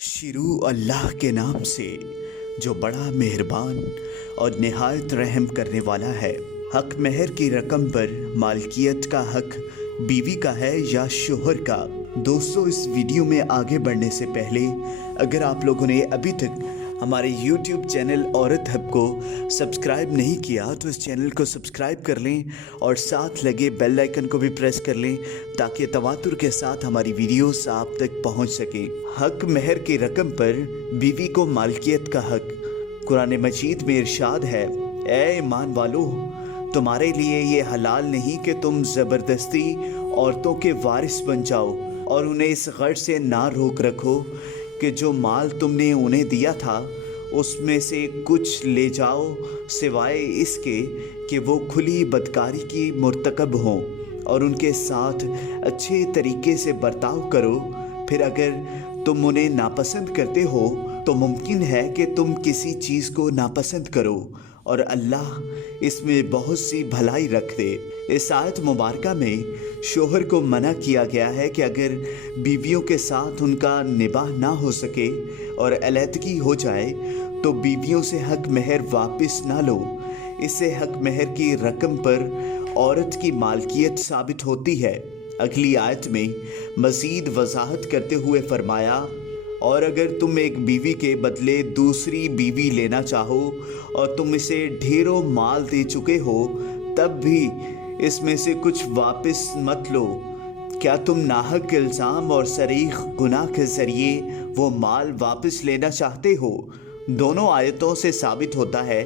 शुरू अल्लाह के नाम से जो बड़ा मेहरबान और निहायत रहम करने वाला है। हक महर की रकम पर मालकियत का हक बीवी का है या शोहर का। दोस्तों, इस वीडियो में आगे बढ़ने से पहले अगर आप लोगों ने अभी तक हमारे YouTube चैनल औरत हब को सब्सक्राइब नहीं किया तो इस चैनल को सब्सक्राइब कर लें और साथ लगे बेल आइकन को भी प्रेस कर लें ताकि तवातुर के साथ हमारी वीडियोस आप तक पहुंच सके। हक महर की रकम पर बीवी को मालकियत का हक। कुरान मजीद में इरशाद है, ऐ ईमान वालो, तुम्हारे लिए ये हलाल नहीं कि तुम ज़बरदस्ती औरतों के वारिस बन जाओ और उन्हें इस गर्ज से ना रोक रखो कि जो माल तुमने उन्हें दिया था उसमें से कुछ ले जाओ, सिवाय इसके कि वो खुली बदकारी की मुर्तकब हों, और उनके साथ अच्छे तरीके से बर्ताव करो। फिर अगर तुम उन्हें नापसंद करते हो तो मुमकिन है कि तुम किसी चीज़ को नापसंद करो और अल्लाह इसमें बहुत सी भलाई रख दे। इस आयत मुबारका में शोहर को मना किया गया है कि अगर बीवियों के साथ उनका निबाह ना हो सके और अलहदगी हो जाए तो बीवियों से हक महर वापस ना लो। इससे हक महर की रकम पर औरत की मालकियत साबित होती है। अगली आयत में मज़ीद वजाहत करते हुए फरमाया, और अगर तुम एक बीवी के बदले दूसरी बीवी लेना चाहो और तुम इसे ढेरों माल दे चुके हो तब भी इसमें से कुछ वापस मत लो। क्या तुम नाहक इल्ज़ाम और सरीख गुनाह के ज़रिए वो माल वापस लेना चाहते हो? दोनों आयतों से साबित होता है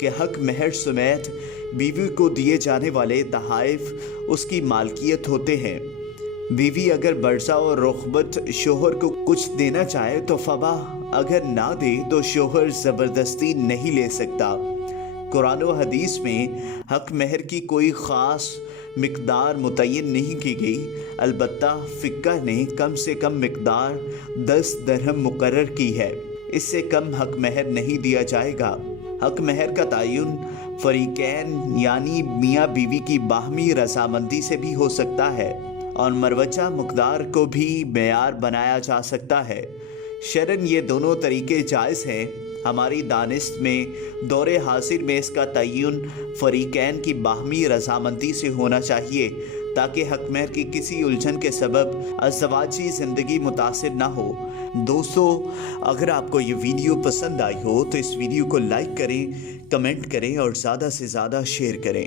कि हक महर समेत बीवी को दिए जाने वाले तहाइफ उसकी मालकियत होते हैं। बीवी अगर बरसा और रुखबत शोहर को कुछ देना चाहे तो फबा, अगर ना दे तो शोहर ज़बरदस्ती नहीं ले सकता। कुरान व हदीस में हक महर की कोई ख़ास मिक़दार मुतय्यन नहीं की गई, अलबत्ता फ़िक़्हा ने कम से कम मिक़दार 10 दरहम मुकर्रर की है। इससे कम हक महर नहीं दिया जाएगा। हक महर का तयन फ़रीक़ैन यानी मियाँ बीवी की बाहमी रज़ामंदी से भी हो सकता है और मरवजा मकदार को भी मेयार बनाया जा सकता है। शरन ये दोनों तरीके जायज़ हैं। हमारी दानिश में दौरे हासिल में इसका तयन फ़रीक़ैन की बाहमी रज़ामंदी से होना चाहिए ताकि हक महर की किसी उलझन के सबब अज़वाजी ज़िंदगी मुतासिर ना हो। दोस्तों, अगर आपको ये वीडियो पसंद आई हो तो इस वीडियो को लाइक करें, कमेंट करें और ज़्यादा से ज़्यादा शेयर करें।